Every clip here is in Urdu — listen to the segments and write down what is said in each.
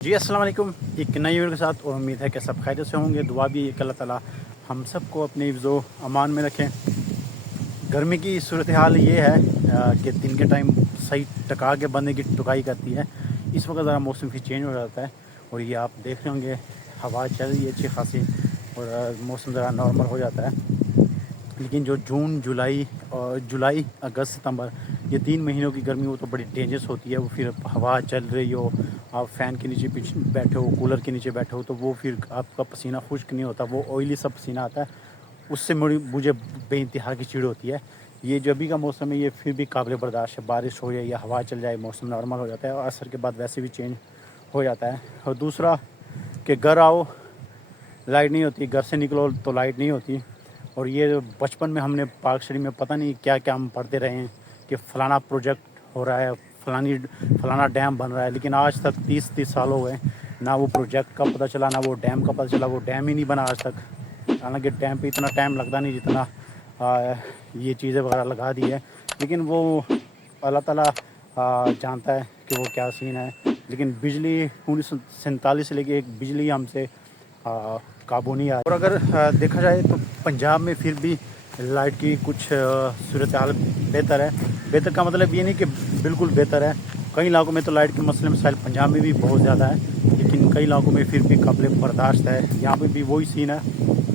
جی السلام علیکم، ایک نئی ویڈیو کے ساتھ، اور امید ہے کہ سب خیریت سے ہوں گے۔ دعا بھی ہے کہ اللہ تعالیٰ ہم سب کو اپنے حفظ و امان میں رکھیں۔ گرمی کی صورتحال یہ ہے کہ دن کے ٹائم صحیح ٹکا کے بندے کی ٹکائی کرتی ہے۔ اس وقت ذرا موسم بھی چینج ہو جاتا ہے، اور یہ آپ دیکھ رہے ہوں گے ہوا چل رہی ہے اچھی خاصی، اور موسم ذرا نارمل ہو جاتا ہے۔ لیکن جو جون، جولائی، اگست، ستمبر، یہ 3 مہینوں کی گرمی وہ تو بڑی ڈینجرس ہوتی ہے۔ وہ پھر ہوا چل رہی ہو، آپ فین کے نیچے بیٹھے ہو، کولر کے نیچے بیٹھے ہو، تو وہ پھر آپ کا پسینہ خشک نہیں ہوتا، وہ آئلی سا پسینہ آتا ہے۔ اس سے مجھے بے انتہا کی چڑ ہوتی ہے۔ یہ جو ابھی کا موسم ہے یہ پھر بھی قابل برداشت ہے، بارش ہو جائے یا ہوا چل جائے موسم نارمل ہو جاتا ہے، اور عصر کے بعد ویسے بھی چینج ہو جاتا ہے۔ اور دوسرا کہ گھر آؤ لائٹ نہیں ہوتی، گھر سے نکلو تو لائٹ نہیں ہوتی۔ اور یہ بچپن میں ہم نے پاک شریف میں پتہ نہیں کیا کیا ہم پڑھتے رہے ہیں کہ فلانا پروجیکٹ ہو رہا ہے، فلانا ڈیم بن رہا ہے، لیکن آج تک 30 سال ہو گئے، نہ وہ پروجیکٹ کا پتہ چلا، نہ وہ ڈیم کا پتہ چلا۔ وہ ڈیم ہی نہیں بنا آج تک، حالانکہ ڈیم پہ اتنا ٹائم لگتا نہیں جتنا یہ چیزیں وغیرہ لگا دی ہے۔ لیکن وہ اللہ تعالیٰ جانتا ہے کہ وہ کیا سین ہے۔ لیکن بجلی 1947 سے لے کے ایک بجلی ہم سے قابو نہیں آیا۔ اور اگر دیکھا جائے تو پنجاب میں پھر بھی لائٹ کی کچھ صورتحال بہتر ہے۔ بہتر کا مطلب یہ نہیں کہ بالکل بہتر ہے، کئی علاقوں میں تو لائٹ کے مسئلے مسائل پنجاب میں بھی بہت زیادہ ہے، لیکن کئی علاقوں میں پھر بھی قابل برداشت ہے۔ یہاں پہ بھی وہی سین ہے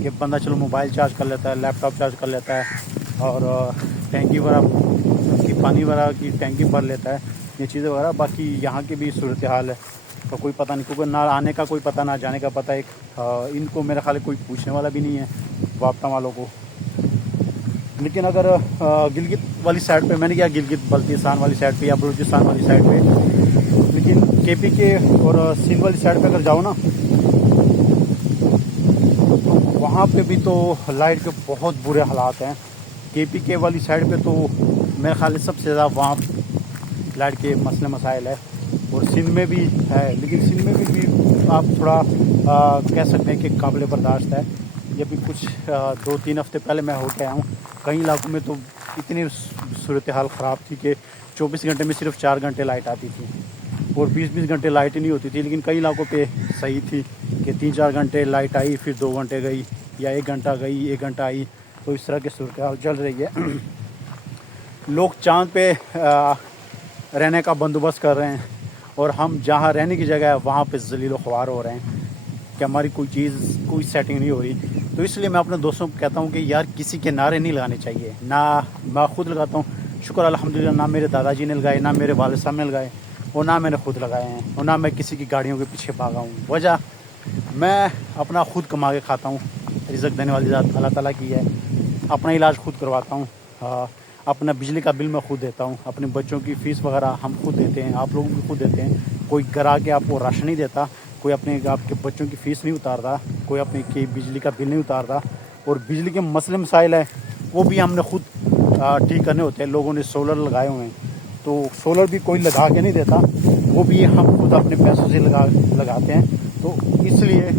کہ بندہ چلو موبائل چارج کر لیتا ہے، لیپ ٹاپ چارج کر لیتا ہے، اور ٹینکی وغیرہ کی پانی وغیرہ کی ٹینکی بھر لیتا ہے، یہ چیزیں وغیرہ۔ باقی یہاں کی بھی صورتحال ہے تو کوئی پتہ نہیں، کیونکہ نہ آنے کا کوئی پتہ، نہ جانے کا پتہ۔ ایک ان کو میرا خیال ہے کوئی پوچھنے والا بھی نہیں ہے وابطہ والوں کو۔ لیکن اگر گلگت والی سائڈ پہ، میں نے کیا گلگت بلتستان والی سائڈ پہ یا بلوچستان والی سائڈ پہ، لیکن کے پی کے اور سندھ والی سائڈ پہ اگر جاؤ نا، تو وہاں پہ بھی تو لائٹ کے بہت برے حالات ہیں۔ کے پی کے والی سائڈ پہ تو میرے خیال ہے سب سے زیادہ وہاں لائٹ کے مسئلے مسائل ہے، اور سندھ میں بھی ہے، لیکن سندھ میں بھی آپ تھوڑا کہہ سکتے ہیں کہ قابل برداشت ہے۔ یہ بھی کچھ 2-3 ہفتے پہلے میں ہو کے آیا ہوں، کئی علاقوں میں تو اتنی صورتحال خراب تھی کہ 24 گھنٹے میں صرف 4 گھنٹے لائٹ آتی تھی، اور 20 گھنٹے لائٹ ہی نہیں ہوتی تھی۔ لیکن کئی علاقوں پہ صحیح تھی کہ 3-4 گھنٹے لائٹ آئی، پھر 2 گھنٹے گئی، یا 1 گھنٹہ گئی، 1 گھنٹہ آئی، تو اس طرح کی صورتحال چل رہی ہے۔ لوگ چاند پہ رہنے کا بندوبست کر رہے ہیں، اور ہم جہاں رہنے کی جگہ ہے وہاں پہ ذلیل و خوار ہو رہے ہیں کہ ہماری کوئی سیٹنگ نہیں ہو رہی۔ تو اس لیے میں اپنے دوستوں کو کہتا ہوں کہ یار کسی کے نعرے نہیں لگانے چاہیے، نہ میں خود لگاتا ہوں، شکر الحمدللہ، نہ میرے دادا جی نے لگائے، نہ میرے والد صاحب نے لگائے، اور نہ میں نے خود لگائے ہیں، اور نہ میں کسی کی گاڑیوں کے پیچھے بھاگا ہوں۔ وجہ میں اپنا خود کما کے کھاتا ہوں، رزق دینے والی ذات اللہ تعالیٰ کی ہے، اپنا علاج خود کرواتا ہوں، اپنا بجلی کا بل میں خود دیتا ہوں، اپنے بچوں کی فیس وغیرہ ہم خود دیتے ہیں، آپ لوگوں بھی خود دیتے ہیں۔ کوئی گھر آ کے آپ کو راشن نہیں دیتا، کوئی آپ کے بچوں کی فیس نہیں اتارتا، کوئی اپنے کی بجلی کا بل نہیں اتارتا۔ اور بجلی کے مسئلے مسائل ہیں وہ بھی ہم نے خود ٹھیک کرنے ہوتے ہیں۔ لوگوں نے سولر لگائے ہوئے ہیں، تو سولر بھی کوئی لگا کے نہیں دیتا، وہ بھی ہم خود اپنے پیسوں سے لگاتے ہیں۔ تو اس لیے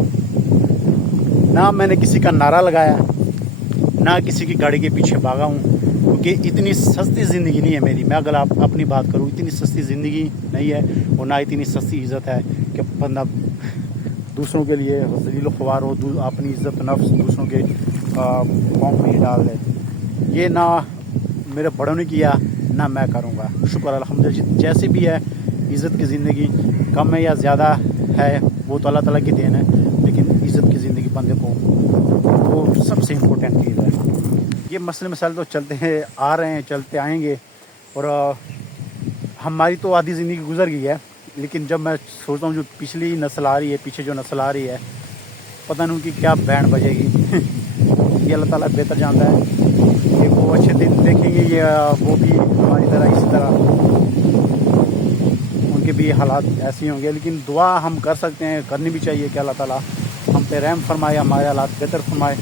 نہ میں نے کسی کا نعرہ لگایا، نہ کسی کی گاڑی کے پیچھے بھاگا ہوں، کیونکہ اتنی سستی زندگی نہیں ہے میری۔ میں اگر آپ اپنی بات کروں، اتنی سستی زندگی نہیں ہے، اور نہ اتنی سستی عزت ہے کہ بندہ دوسروں کے لیے ذلیل و خوار ہو، اپنی عزت نفس دوسروں کے پاؤں میں ہی ڈال دے۔ یہ نہ میرے بڑوں نے کیا، نہ میں کروں گا۔ شکر الحمدللہ، جیسے بھی ہے عزت کی زندگی، کم ہے یا زیادہ ہے وہ تو اللہ تعالیٰ کی دین ہے، لیکن عزت کی زندگی بندے کو وہ سب سے امپورٹنٹ چیز ہے۔ یہ مسئلے مسائل تو چلتے ہیں، آ رہے ہیں، چلتے آئیں گے، اور ہماری تو آدھی زندگی گزر گئی ہے۔ لیکن جب میں سوچتا ہوں جو پچھلی نسل آ رہی ہے، پیچھے جو نسل آ رہی ہے، پتہ نہیں ان کی کیا بینڈ بجے گی۔ یہ اللہ تعالیٰ بہتر جانتا ہے کہ وہ اچھے دن دیکھیں گے یا وہ بھی ہماری طرح اسی طرح ان کے بھی حالات ایسے ہی ہوں گے۔ لیکن دعا ہم کر سکتے ہیں، کرنی بھی چاہیے کہ اللہ تعالیٰ ہم پہ رحم فرمائے، ہمارے حالات بہتر فرمائے۔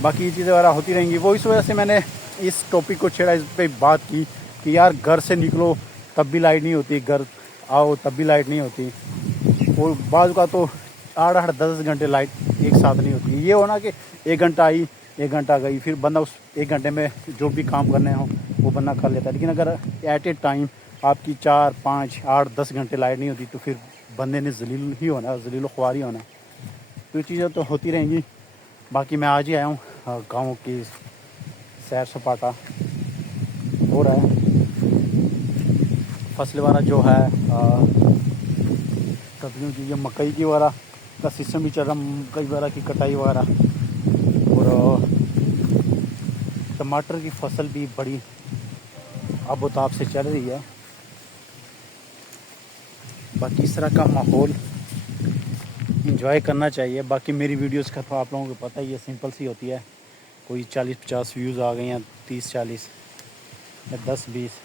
باقی یہ چیزیں وغیرہ ہوتی رہیں گی۔ وہ اس وجہ سے میں نے اس ٹاپک کو چھیڑا، اس پہ بات کی کہ یار گھر سے نکلو تب بھی لائٹ نہیں ہوتی، گھر آؤ تب بھی لائٹ نہیں ہوتی، اور بعض کا تو 8-10 گھنٹے لائٹ ایک ساتھ نہیں ہوتی۔ یہ ہونا کہ 1 گھنٹہ آئی، 1 گھنٹہ گئی، پھر بندہ اس 1 گھنٹے میں جو بھی کام کرنے ہوں وہ بندہ کر لیتا ہے۔ لیکن اگر ایٹ اے ٹائم آپ کی 4-5-8-10 گھنٹے لائٹ نہیں ہوتی تو پھر بندے نے ذلیل ہی ہونا ہے, ذلیل و خوار ہی ہونا ہے. تو یہ چیزیں تو ہوتی رہیں گی. باقی میں آج ہی آیا ہوں گاؤں کی سیر سپاٹا ہو رہا ہے. فصل وغیرہ جو ہے سبزیوں کی, یہ مکئی کی وغیرہ کا سسٹم بھی چل رہا, مکئی وغیرہ کی کٹائی وغیرہ. اور ٹماٹر کی فصل بھی بڑی آب و تاب سے چل رہی ہے. باقی اس طرح کا ماحول انجوائے کرنا چاہیے. باقی میری ویڈیوز کا تو آپ لوگوں کو پتہ ہی ہے, سمپل سی ہوتی ہے. کوئی 40-50 ویوز آ گئے ہیں, 30-40 یا 10-20,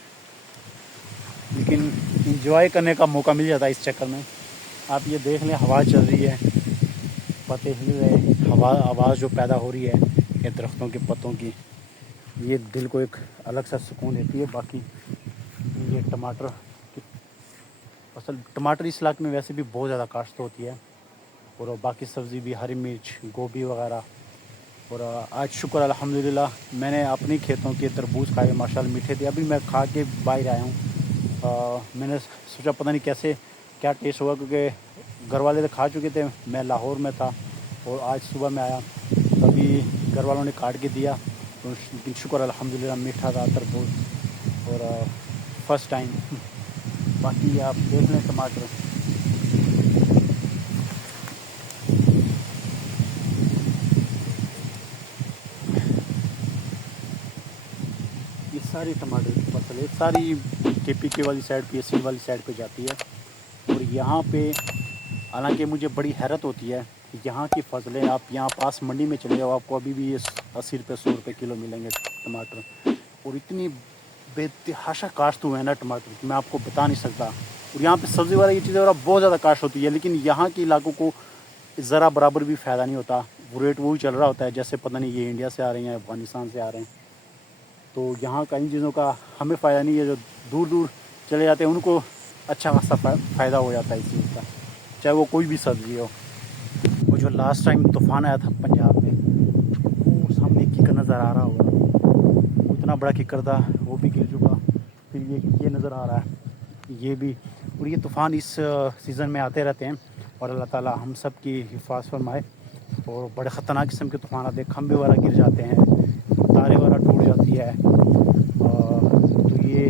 لیکن انجوائے کرنے کا موقع مل جاتا ہے اس چکر میں. آپ یہ دیکھ لیں, ہوا چل رہی ہے, پتے ہل رہے, ہوا آواز جو پیدا ہو رہی ہے کہ درختوں کے پتوں کی, یہ دل کو ایک الگ سا سکون دیتی ہے. باقی یہ ٹماٹر کی فصل, ٹماٹر اس علاقے میں ویسے بھی بہت زیادہ کاشت ہوتی ہے. اور باقی سبزی بھی, ہری مرچ, گوبھی وغیرہ. اور آج شکر الحمدللہ میں نے اپنی کھیتوں کے تربوز کھائے, ماشاءاللہ میٹھے تھے. ابھی میں کھا کے باہر آیا ہوں. میں نے سوچا پتہ نہیں کیسے کیا ٹیسٹ ہوگا, کیونکہ گھر والے تو کھا چکے تھے, میں لاہور میں تھا اور آج صبح میں آیا. ابھی گھر والوں نے کاٹ کے دیا, تو شکر الحمدللہ میٹھا تھا تربوز, اور فرسٹ ٹائم. باقی آپ دیکھ لیں ٹماٹر, یہ ساری ٹماٹر کی فصل ہے, ساری KPK والی سائڈ پہ, سندھ والی سائڈ پہ جاتی ہے. اور یہاں پہ حالانکہ مجھے بڑی حیرت ہوتی ہے کہ یہاں کی فصلیں, آپ یہاں پاس منڈی میں چلے جاؤ, آپ کو ابھی بھی 80 روپے 100 روپے کلو ملیں گے ٹماٹر. اور اتنی بے تحاشا کاشت ہوئے ہیں نا ٹماٹر کی, میں آپ کو بتا نہیں سکتا. اور یہاں پہ سبزی والا یہ چیزیں بہت زیادہ کاشت ہوتی ہے, لیکن یہاں کے علاقوں کو ذرا برابر بھی فائدہ نہیں ہوتا. وہ ریٹ وہی چل رہا ہوتا ہے جیسے پتہ نہیں یہ انڈیا سے آ رہے ہیں, افغانستان سے آ رہے ہیں. تو یہاں کا ان چیزوں کا ہمیں فائدہ نہیں ہے. جو دور دور چلے جاتے ہیں ان کو اچھا خاصا فائدہ ہو جاتا ہے اس چیز کا, چاہے وہ کوئی بھی سبزی ہو. وہ جو لاسٹ ٹائم طوفان آیا تھا پنجاب میں, وہ سامنے کیکر نظر آ رہا ہوگا, وہ اتنا بڑا کیکر تھا, وہ بھی گر چکا. پھر یہ نظر آ رہا ہے, یہ بھی. اور یہ طوفان اس سیزن میں آتے رہتے ہیں, اور اللہ تعالی ہم سب کی حفاظت فرمائے. اور بڑے خطرناک قسم کے طوفان آتے ہیں, کھمبے وغیرہ گر جاتے ہیں, تارے وغیرہ ٹوٹ جاتی ہے. تو یہ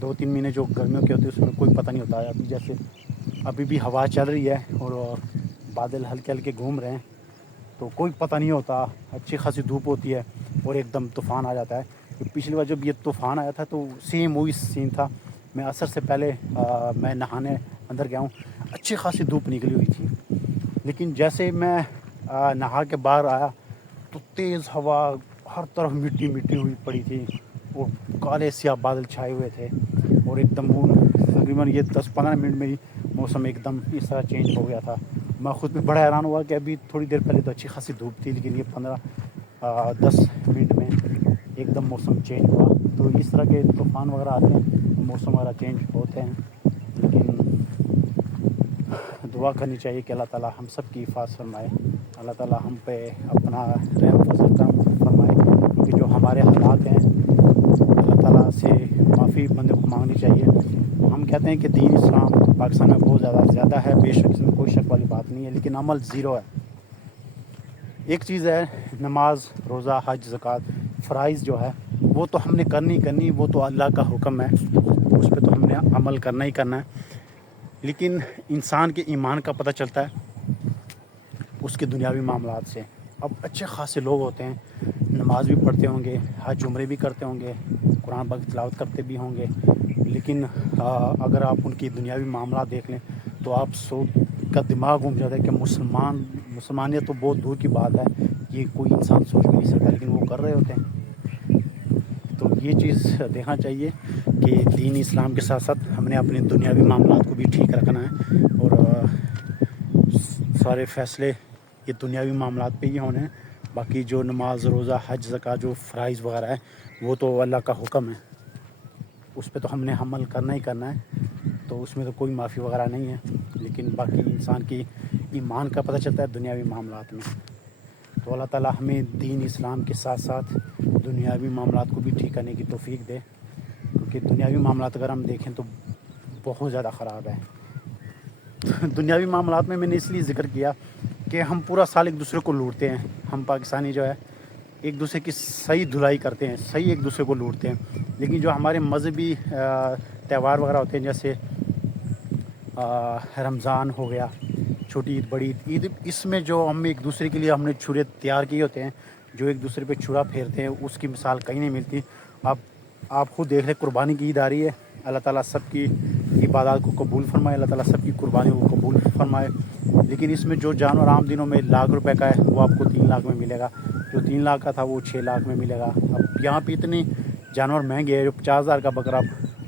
2-3 مہینے جو گرمیوں کے ہوتے ہیں اس میں کوئی پتہ نہیں ہوتا ہے. ابھی جیسے ابھی بھی ہوا چل رہی ہے اور بادل ہلکے ہلکے گھوم رہے ہیں, تو کوئی پتہ نہیں ہوتا. اچھی خاصی دھوپ ہوتی ہے اور ایک دم طوفان آ جاتا ہے. پچھلی بار جب یہ طوفان آیا تھا تو سیم وہی سین تھا. میں عصر سے پہلے میں نہانے اندر گیا ہوں, اچھی خاصی دھوپ نکلی ہوئی تھی, لیکن جیسے میں نہا کے باہر آیا تو تیز ہوا, ہر طرف مٹی مٹی ہوئی پڑی تھی, اور کالے سیاہ بادل چھائے ہوئے تھے. اور ایک دم تقریباً یہ 10-15 منٹ میں ہی موسم ایک دم اس طرح چینج ہو گیا تھا. میں خود بھی بڑا حیران ہوا کہ ابھی تھوڑی دیر پہلے تو اچھی خاصی دھوپ تھی, لیکن یہ 15-10 منٹ میں ایک دم موسم چینج ہوا. تو اس طرح کے طوفان وغیرہ آتے ہیں, موسم وغیرہ چینج ہوتے ہیں, لیکن دعا کرنی چاہیے کہ اللہ تعالی ہم سب کی حفاظت فرمائے. اللہ تعالی ہم پہ اپنا رحم فضل کرم فرمائے, کیونکہ جو ہمارے حالات ہیں اللہ تعالیٰ سے معافی بندے کو مانگنی چاہیے. ہم کہتے ہیں کہ دین اسلام پاکستان میں بہت زیادہ ہے, بے شک اس میں کوئی شک والی بات نہیں ہے, لیکن عمل زیرو ہے. ایک چیز ہے نماز, روزہ, حج, زکوٰۃ, فرائض جو ہے وہ تو ہم نے کرنی, وہ تو اللہ کا حکم ہے, اس پہ تو ہم نے عمل کرنا ہی کرنا ہے. لیکن انسان کے ایمان کا پتہ چلتا ہے اس کے دنیاوی معاملات سے. اب اچھے خاصے لوگ ہوتے ہیں, نماز بھی پڑھتے ہوں گے, حج عمرے بھی کرتے ہوں گے, قرآن پاک کی تلاوت کرتے بھی ہوں گے, لیکن اگر آپ ان کی دنیاوی معاملات دیکھ لیں تو آپ کا دماغ گھوم جاتا ہے کہ مسلمانیت تو بہت دور کی بات ہے, یہ کوئی انسان سوچ بھی نہیں سکتا, لیکن وہ کر رہے ہوتے ہیں. تو یہ چیز دیکھنا چاہیے کہ دین اسلام کے ساتھ ساتھ ہم نے اپنے دنیاوی معاملات کو بھی ٹھیک رکھنا ہے, اور سارے فیصلے یہ دنیاوی معاملات پہ ہی ہونے ہیں. باقی جو نماز, روزہ, حج, زکوٰۃ جو فرائض وغیرہ ہے وہ تو اللہ کا حکم ہے, اس پہ تو ہم نے عمل کرنا ہی کرنا ہے, تو اس میں تو کوئی معافی وغیرہ نہیں ہے. لیکن باقی انسان کی ایمان کا پتہ چلتا ہے دنیاوی معاملات میں. تو اللہ تعالی ہمیں دین اسلام کے ساتھ ساتھ دنیاوی معاملات کو بھی ٹھیک کرنے کی توفیق دے, کیونکہ دنیاوی معاملات اگر ہم دیکھیں تو بہت زیادہ خراب ہے. دنیاوی معاملات میں نے اس لیے ذکر کیا کہ ہم پورا سال ایک دوسرے کو لوٹتے ہیں. ہم پاکستانی جو ہے ایک دوسرے کی صحیح دھلائی کرتے ہیں, صحیح ایک دوسرے کو لوٹتے ہیں. لیکن جو ہمارے مذہبی تہوار وغیرہ ہوتے ہیں, جیسے رمضان ہو گیا, چھوٹی عید, بڑی عید, اس میں جو ہم ایک دوسرے کے لیے ہم نے چھرے تیار کیے ہوتے ہیں, جو ایک دوسرے پہ چھرا پھیرتے ہیں, اس کی مثال کہیں نہیں ملتی. آپ خود دیکھ لیں, قربانی کی عید آ رہی ہے. اللہ تعالیٰ سب کی عبادات کو قبول فرمائے, اللہ تعالیٰ سب کی قربانی کو قبول فرمائے. لیکن اس میں جو جانور عام دنوں میں ₹1,00,000 کا ہے وہ آپ کو 3 لاکھ میں ملے گا, جو 3 لاکھ کا تھا وہ 6 لاکھ میں ملے گا. اب یہاں پہ اتنے جانور مہنگے ہیں, جو 50,000 کا بکرا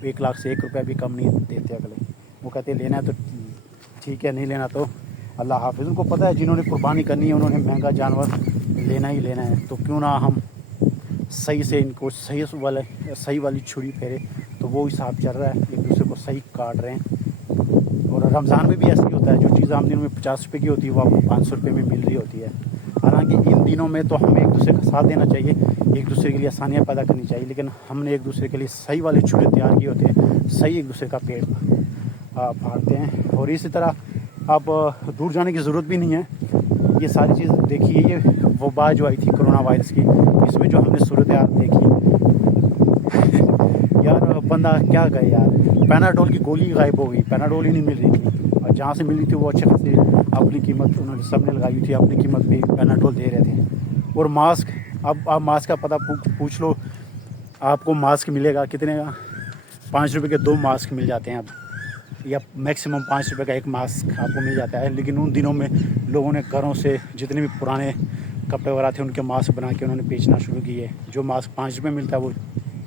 1 لاکھ سے ₹1 بھی کم نہیں دیتے اگلے. وہ کہتے ہیں لینا ہے تو ٹھیک ہے, نہیں لینا تو اللہ حافظ. ان کو پتہ ہے جنہوں نے قربانی کرنی ہے انہوں نے مہنگا جانور لینا ہی لینا ہے. تو کیوں نہ ہم صحیح سے ان کو صحیح والی چھری پھیرے. تو وہ حساب چل رہا ہے, ایک دوسرے کو صحیح کاٹ رہے ہیں. اور رمضان میں بھی ایسا ہی ہوتا ہے, جو چیز عام دنوں میں ₹50 کی ہوتی ہے وہ آپ کو ₹500 میں مل رہی ہوتی ہے. حالانکہ ان دنوں میں تو ہمیں ایک دوسرے کا ساتھ دینا چاہیے, ایک دوسرے کے لیے آسانیاں پیدا کرنی چاہیے. لیکن ہم نے ایک دوسرے کے لیے صحیح والے چھرے تیار کیے ہوتے ہیں, صحیح ایک دوسرے کا پیٹ پھاڑتے ہیں. اور اسی طرح اب دور جانے کی ضرورت بھی نہیں ہے. یہ ساری چیز دیکھیے, یہ وبا جو آئی تھی کرونا وائرس کی, اس میں جو ہم نے صورتحال دیکھی یار, بندہ کیا گئے یار. پیناڈول کی گولی غائب ہو گئی, پیناڈول ہی نہیں مل رہی تھی, اور جہاں سے مل رہی تھی وہ اچھے خاصے اپنی قیمت انہوں نے سب نے لگائی تھی, اپنی قیمت پہ پیناڈول دے رہے تھے. اور ماسک, اب آپ ماسک کا پتہ پوچھ لو, آپ کو ماسک ملے گا کتنے کا؟ ₹5 کے 2 ماسک مل جاتے ہیں اب, یا میکسیمم ₹5 کا 1 ماسک آپ کو مل جاتا ہے. لیکن ان دنوں میں لوگوں نے گھروں سے جتنے بھی پرانے کپڑے وغیرہ تھے ان کے ماسک بنا کے انہوں نے بیچنا شروع کیے. جو ماسک ₹5 ملتا ہے وہ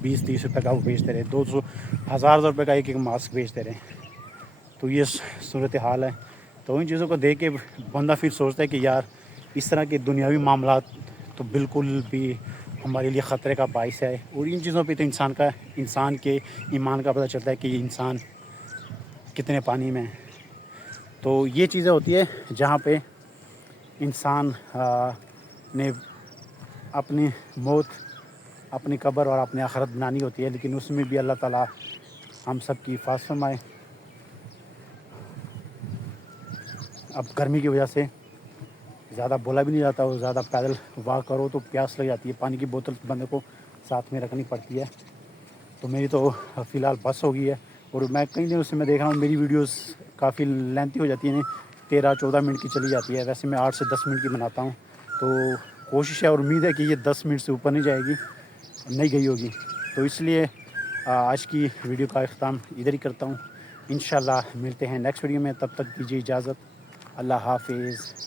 ₹20-30 کا وہ بیچتے رہے, 200 ہزار روپے کا ایک ماسک بیچتے رہے. تو یہ صورتحال ہے. تو ان چیزوں کو دیکھ کے بندہ پھر سوچتا ہے کہ یار اس طرح کے دنیاوی معاملات تو بالکل بھی ہمارے لیے خطرے کا باعث ہے. اور ان چیزوں پہ تو انسان کے ایمان کا پتہ چلتا ہے کہ انسان کتنے پانی میں ہے. تو یہ چیزیں ہوتی ہے جہاں پہ انسان نے اپنی موت, اپنی قبر اور اپنی آخرت بنانی ہوتی ہے. لیکن اس میں بھی اللہ تعالیٰ ہم سب کی حفاظت فرمائے. اب گرمی کی وجہ سے زیادہ بولا بھی نہیں جاتا, اور زیادہ پیدل واک کرو تو پیاس لگ جاتی ہے. پانی کی بوتل بندے کو ساتھ میں رکھنی پڑتی ہے. تو میری تو فی الحال بس ہو گئی ہے, اور میں کئی دنوں سے میں دیکھ رہا ہوں میری ویڈیوز کافی لینتھی ہو جاتی ہیں, 13-14 منٹ کی چلی جاتی ہے. ویسے میں 8 سے 10 منٹ کی بناتا ہوں. تو کوشش ہے اور امید ہے کہ یہ 10 منٹ سے اوپر نہیں جائے گی, نہیں گئی ہوگی. تو اس لیے آج کی ویڈیو کا اختتام ادھر ہی کرتا ہوں. انشاءاللہ ملتے ہیں نیکسٹ ویڈیو میں, تب تک دیجیے اجازت. اللہ حافظ.